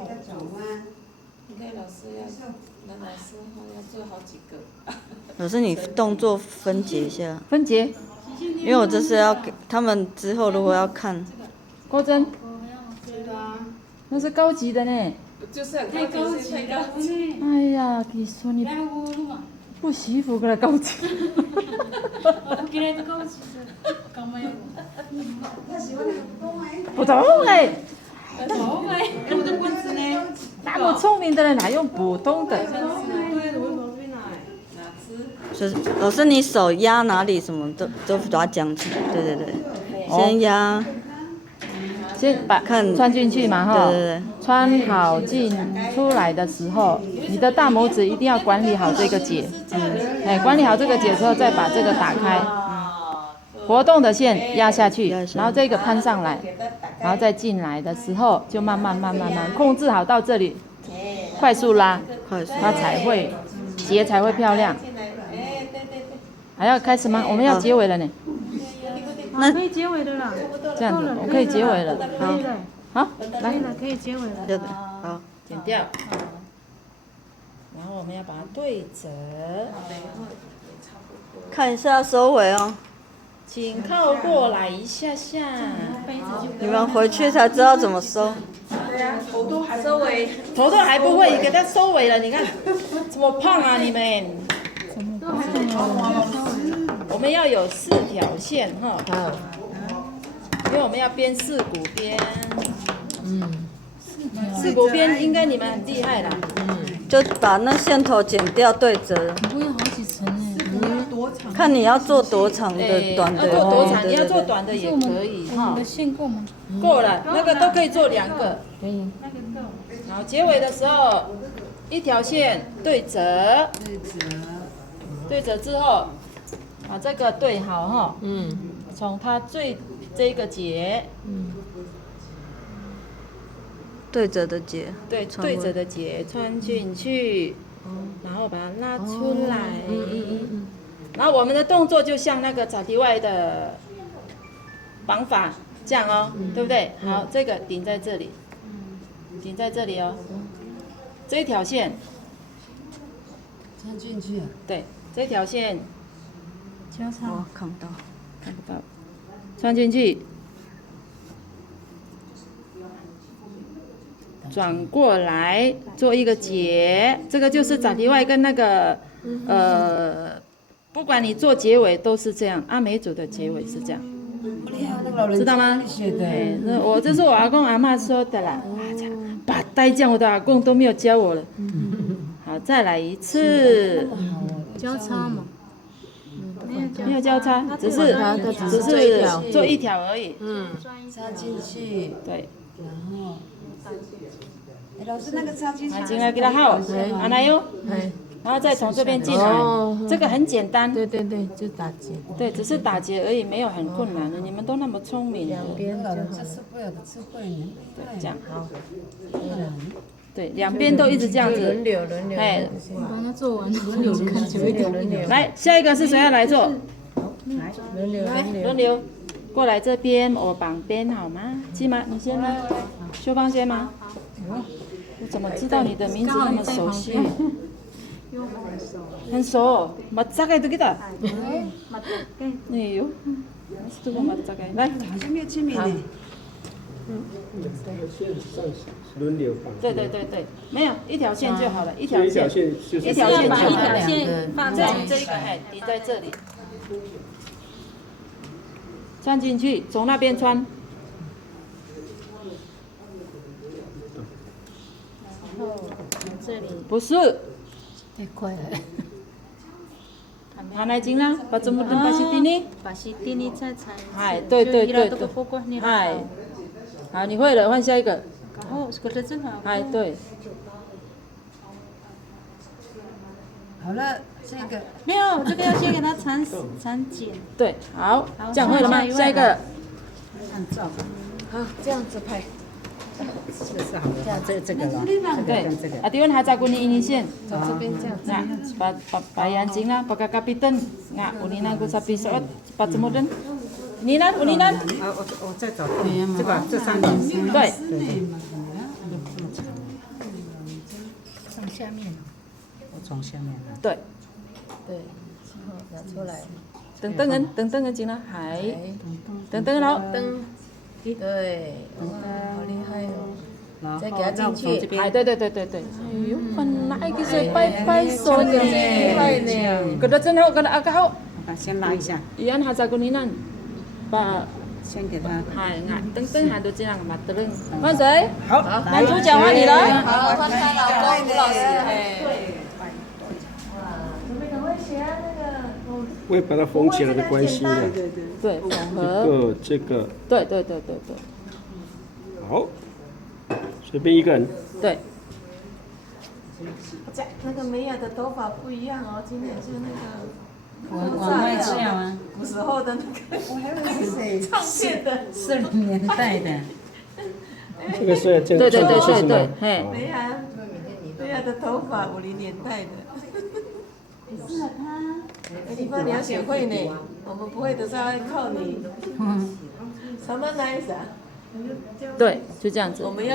你看老师男老师要做好几个。老师，你动作分解一下。分解。因为我这是要给他们之后如果要看。钩针。那是高级的呢。就是太高级了。哎呀，你说你不洗衣服给他高级。不懂哎。我的棍子呢？那么聪明的人哪用普通的？老师，你手压哪里什么都把它讲起来。对对对，先压。先把穿进去嘛哈，对，穿好进出来的时候，你的大拇指一定要管理好这个结，管理好这个结之后，再把这个打开，活动的线压下去，然后这个攀上来，然后再进来的时候就慢慢控制好到这里，快速拉，它才会结才会漂亮。还要开始吗？我们要结尾了呢。那可以结尾的了，这样子，我可以结尾了。好，来了，可以结尾了。好，剪掉。然后我们要把它对折。看一下收尾哦。请靠过来一下下。你们回去才知道怎么收。对啊，头都还收尾。头都还不会，给它收尾了，你看，这么胖啊你们。我们要有4条线哈，因为我们要编4股边。4股边应该你们很厉害啦。就把那线头剪掉对折。不会好几层哎。看你要做多长的、短的。要做多长？你要做短的也可以哈。我们的线够吗？够了，那个都可以做2个。可以。好，结尾的时候1条线对折。对折之后。把这个对好哈，从它这个结，对折的结，对折的结穿进去，然后把它拉出来，然后我们的动作就像那个草地外的绑法这样哦，对不对？好，这个顶在这里，顶在这里哦，这条线穿进去。对，这条线。交叉。看不到，看不到，穿进去，转过来做一个结，这个就是扎蹄外跟那个不管你做结尾都是这样，阿美族的结尾是这样，知道吗？这是我阿公阿嬷说的啦，把呆这样我的阿公都没有教我了。好，再来一次。交叉嘛。没有交叉，只是做1条而已。插进去。对。然后。老师那个插进去。进来给它好，拿来哟。然后再从这边进来，这个很简单。对，就打结。对，只是打结而已，没有很困难的。你们都那么聪明。两边这是会有的智慧呢。对，这样好。对，2边都一直这样子。轮流。哎，把它做完，轮流看久一点。来，下一个是谁要来做？轮流。过来这边，我绑边好吗？鸡妈，你先来。秀芳先吗？我怎么知道你的名字那么熟悉？很熟，马扎盖都给他。哎呦，这个马扎盖，来。好像没有签名呢。轮流绑。对，没有1条线就好了，1条线。一条线就好了。放在这个抵在这里，穿进去，从那边穿。然后这里。不是。太快了。Hanai jingla, pacumudan pasitini. Pasitini再裁。哎，对。哎，好，你会了，换下一个。哎，对。好了，这个。没有，这个要先给它缠紧。对，好，这样会了吗？下一个。按照。好，这样子拍。这个是好的，这样这个了，对，啊，第二还照顾你ini线，走这边这样子。把眼睛啦，把kapitan，uninan ku sapi saat cepat semudan。uninan。我再找这个这3边。对。从下面拿。对，对，好，拿出来。等人进来，还等然后灯，对，哇，好厉害哦！然后再给它进去绕从这边，哎，对。哎呦，本来就是拜手呢，快呢。可得真好，可得啊个好。先拉一下，Iyan haza kuningan. Ba 先给它。hai ngại tưng hai đứa trên mặt tưng. Con giấy. 好，男主角换你了。好，换他老公吴老师，哎。哇，准备赶快写啊那个。我也把它缝起来的关系呢。对，缝这合。个这个，对。好，随便一个人。对。那个美雅的头发不一样哦，今天是那个。往外这样啊，古时候的那个，我还以为是谁唱片的40年代的。这个是这对，这是什么？嘿。美雅的头发50年代的。是啊，他。地方你要学会呢，我们不会的时候要靠你。什么 nice 啊？对，就这样子。我们要。